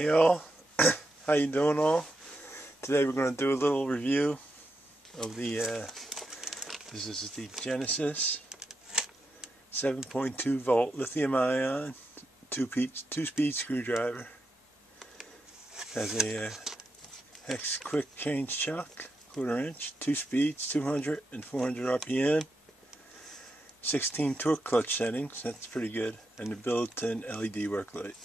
Hey all, how you doing all? Today we're going to do a little review of the, this is the Genesis 7.2 volt lithium-ion two-speed screwdriver. Has a hex quick change chuck, 1/4 inch, 2 speeds, 200 and 400 RPM, 16 torque clutch settings, that's pretty good, and the built-in LED work light.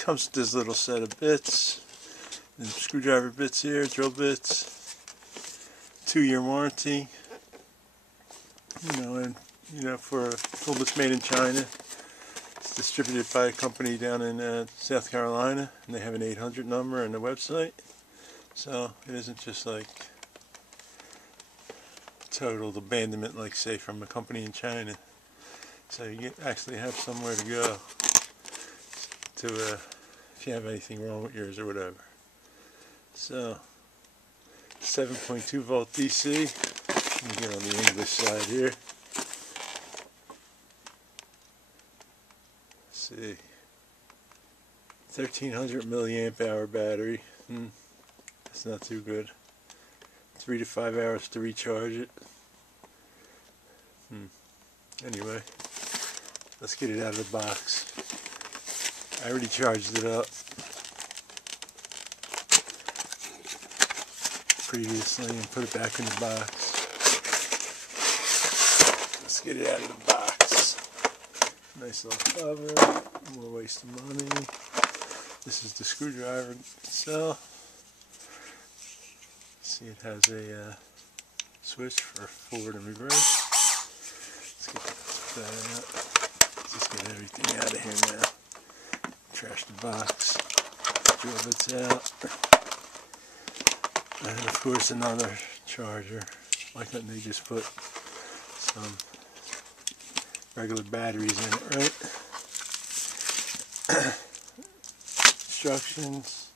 Comes with this little set of bits, and screwdriver bits here, drill bits, 2-year warranty, and for a tool that's made in China. It's distributed by a company down in South Carolina, and they have an 800 number on the website, so it isn't just like total abandonment like say from a company in China. So you actually have somewhere to go to if you have anything wrong with yours or whatever. So 7.2 volt DC. Let me get on the English side here. Let's see, 1300 milliamp hour battery. That's not too good. 3 to 5 hours to recharge it. Anyway, let's get it out of the box. I already charged it up previously and put it back in the box. Let's get it out of the box. Nice little cover, more waste of money. This is the screwdriver itself. See, it has a switch for forward and reverse. Let's get that out. Let's just get everything out of here now. Trash the box, drill bits out, and of course another charger. Why couldn't they just put some regular batteries in it, right? Instructions,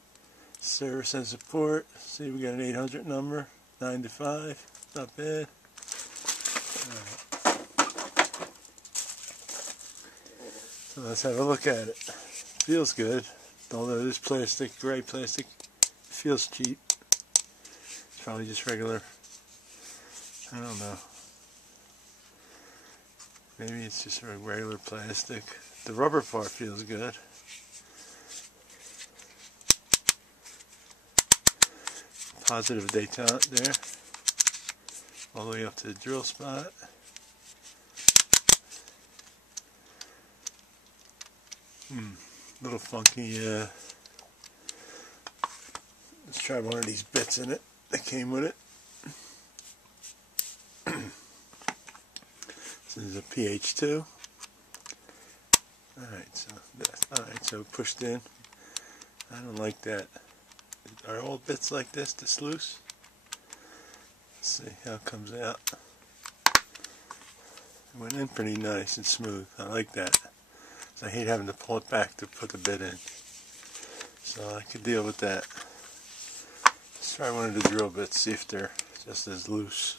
service and support. See, we got an 800 number, 9 to 5, not bad. Alright. So let's have a look at it. Feels good, although this plastic, gray plastic, feels cheap. It's probably just regular, I don't know. Maybe it's just regular plastic. The rubber part feels good. Positive detente there, all the way up to the drill spot. Little funky. Let's try one of these bits in it that came with it. This is a PH2. Alright, so pushed in. I don't like that. Are all bits like this loose? Let's see how it comes out. It went in pretty nice and smooth. I like that. I hate having to pull it back to put the bit in. So I could deal with that. Let's try one of the drill bits, see if they're just as loose.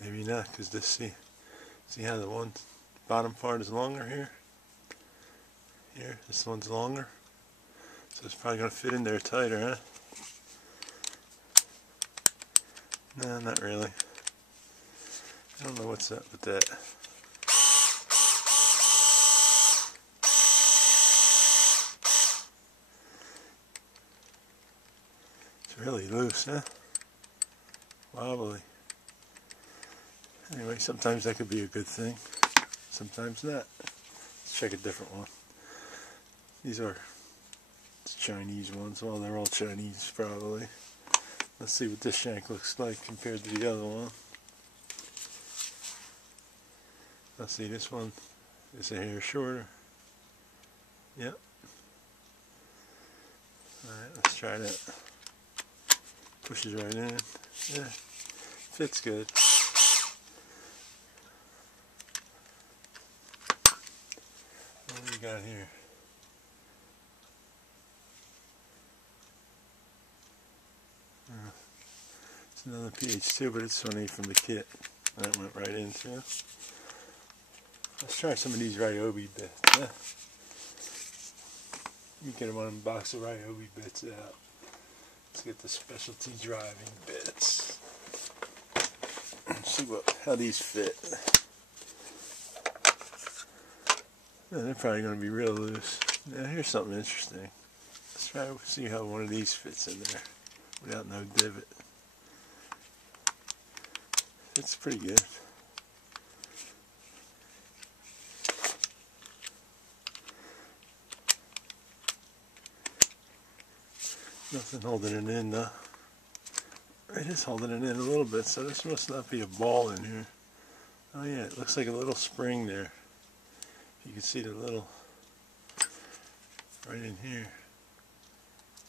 Maybe not, because this, see how the one bottom part is longer here? Here, this one's longer. So it's probably going to fit in there tighter, huh? No, not really. I don't know what's up with that. It's really loose, huh? Wobbly. Anyway, sometimes that could be a good thing. Sometimes not. Let's check a different one. These are Chinese ones. Well, they're all Chinese probably. Let's see what this shank looks like compared to the other one. Let's see, this one is a hair shorter. Yep. Alright, let's try that. Pushes right in. Yeah, fits good. What do we got here? It's another PH2, but it's only from the kit. That went right into. Let's try some of these Ryobi bits. Huh? Let me get them on a box of Ryobi bits out. Let's get the specialty driving bits. See how these fit. Yeah, they're probably going to be real loose. Now here's something interesting. Let's try to see how one of these fits in there without no divot. It's pretty good. Nothing holding it in though. It is holding it in a little bit, so this must not be a ball in here. Oh yeah, it looks like a little spring there. You can see the little right in here.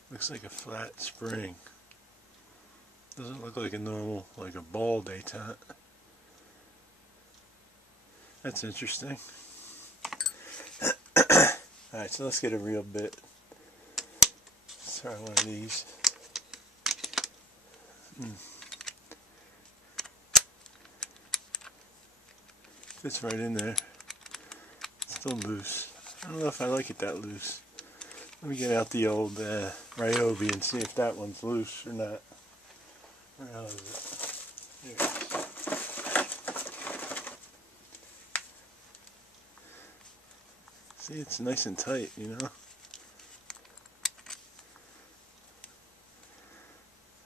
Looks like a flat spring. Doesn't look like a normal, like a ball detente. That's interesting. Alright, so let's get a real bit. Let's try one of these. Fits right in there. It's still loose. I don't know if I like it that loose. Let me get out the old Ryobi and see if that one's loose or not. Where is it? Here it is. See, it's nice and tight, you know.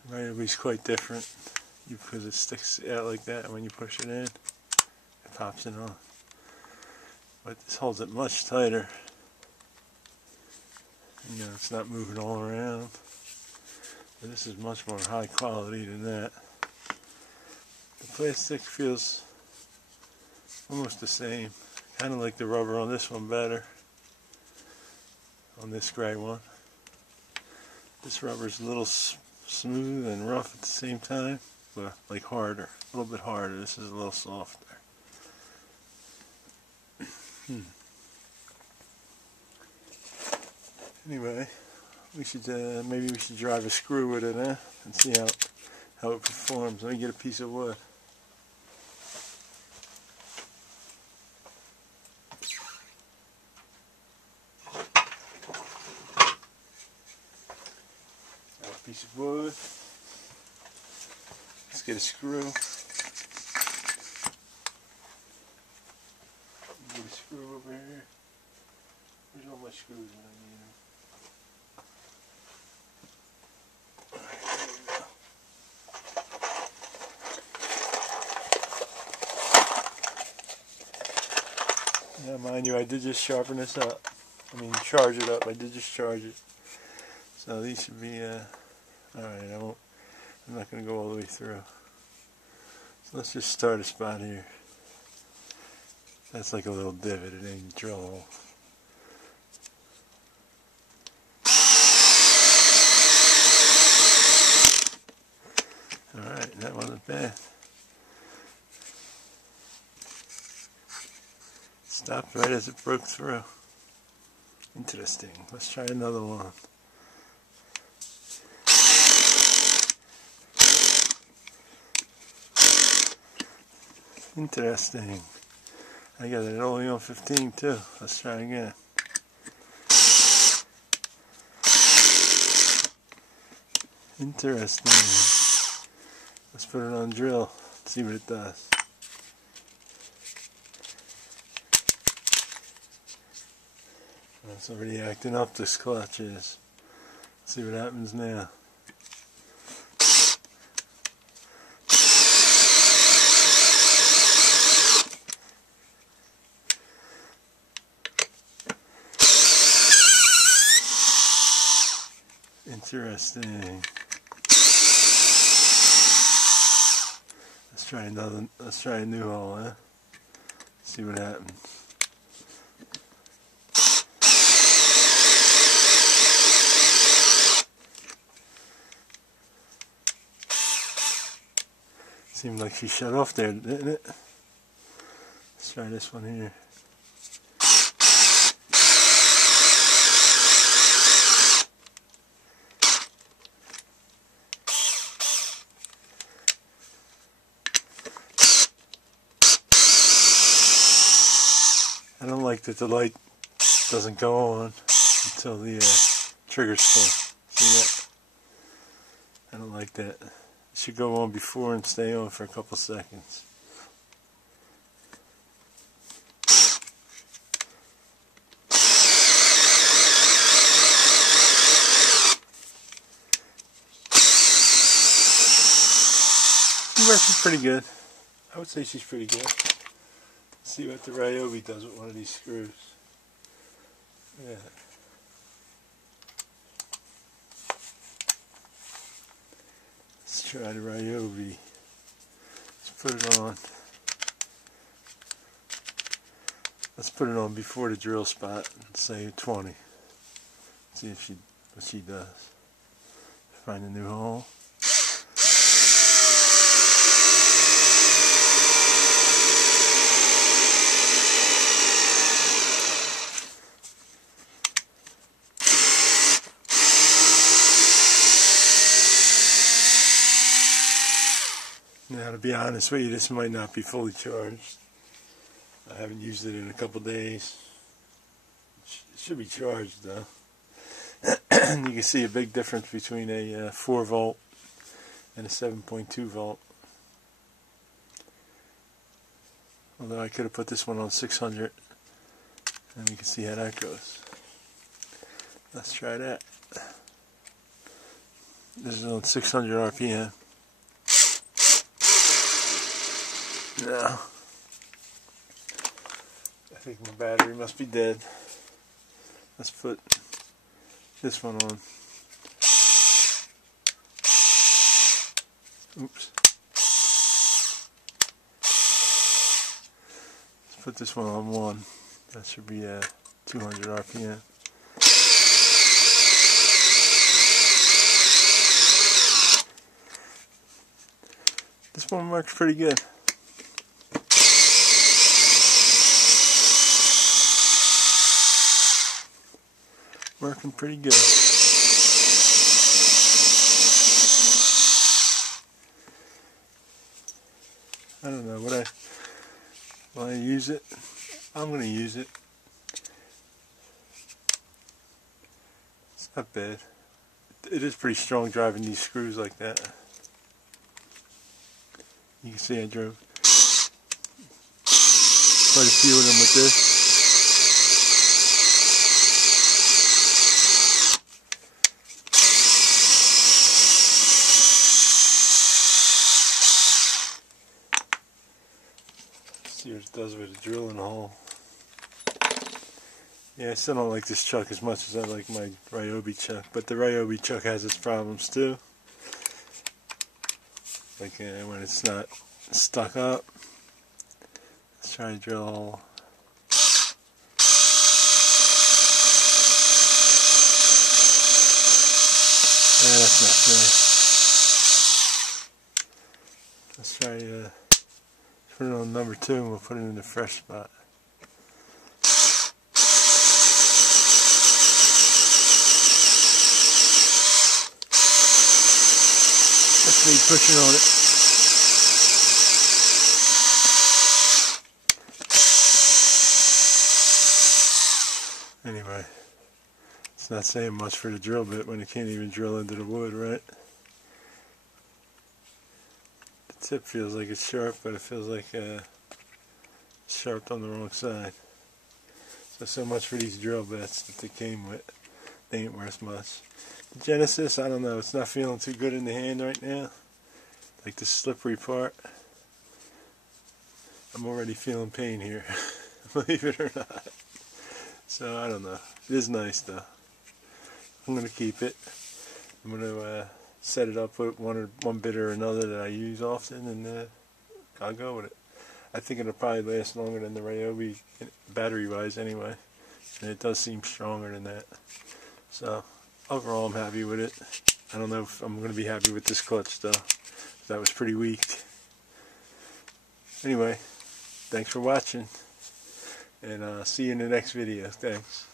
Ryobi's quite different because it sticks out like that, and when you push it in, it pops it on. But this holds it much tighter. You know, it's not moving all around. But this is much more high quality than that. The plastic feels almost the same. Kind of like the rubber on this one better. On this gray one. This rubber's a little smooth and rough at the same time, but like harder, a little bit harder. This is a little softer. Anyway, we should maybe we should drive a screw with it, and see how it performs. Let me get a piece of wood. Piece of wood. Let's get a screw. Get a screw over here. Where's all my screws when I need them? Now mind you, I did just sharpen this up. I mean charge it up. I did just charge it. So these should be alright, I'm not going to go all the way through. So let's just start a spot here. That's like a little divot, it ain't a drill hole. Alright, that wasn't bad. Stopped right as it broke through. Interesting. Let's try another one. Interesting. I got it only on 15 too. Let's try again. Interesting. Let's put it on drill. See what it does. It's already acting up, this clutch is. Let's see what happens now. Interesting. Let's try a new hole, see what happens. Seemed like she shut off there, didn't it? Let's try this one here. like that the light doesn't go on until the trigger's full. See that? I don't like that. It should go on before and stay on for a couple seconds. She works pretty good. I would say she's pretty good. Let's see what the Ryobi does with one of these screws. Yeah. Let's try the Ryobi. Let's put it on. Let's put it on before the drill spot. Let's say 20. See if what she does. Find a new hole. Now, to be honest with you, this might not be fully charged. I haven't used it in a couple days. It should be charged though. You can see a big difference between a 4 volt and a 7.2 volt. Although I could have put this one on 600, and we can see how that goes. Let's try that. This is on 600 RPM. No. I think my battery must be dead. Let's put this one on. Oops. Let's put this one on 1. That should be 200 RPM. This one works pretty good. Working pretty good. I don't know will I use it? I'm gonna use it. It's not bad. It is pretty strong driving these screws like that. You can see I drove quite a few of them with this. See what it does with a drilling hole. Yeah, I still don't like this chuck as much as I like my Ryobi chuck, but the Ryobi chuck has its problems too. Like when it's not stuck up. Let's try to drill a hole. Yeah, that's not fair. Let's try put it on number 2 and we'll put it in the fresh spot. That's me pushing on it. Anyway, it's not saying much for the drill bit when it can't even drill into the wood, right? The tip feels like it's sharp, but it feels like it's sharp on the wrong side. So much for these drill bits that they came with. They ain't worth much. The Genesis, I don't know, it's not feeling too good in the hand right now. Like the slippery part. I'm already feeling pain here, believe it or not. So I don't know. It is nice though. I'm going to keep it. I'm going to set it up with one bit or another that I use often, and I'll go with it. I think it'll probably last longer than the Ryobi battery-wise anyway. And it does seem stronger than that. So overall I'm happy with it. I don't know if I'm going to be happy with this clutch though. That was pretty weak. Anyway, thanks for watching. And see you in the next video. Thanks.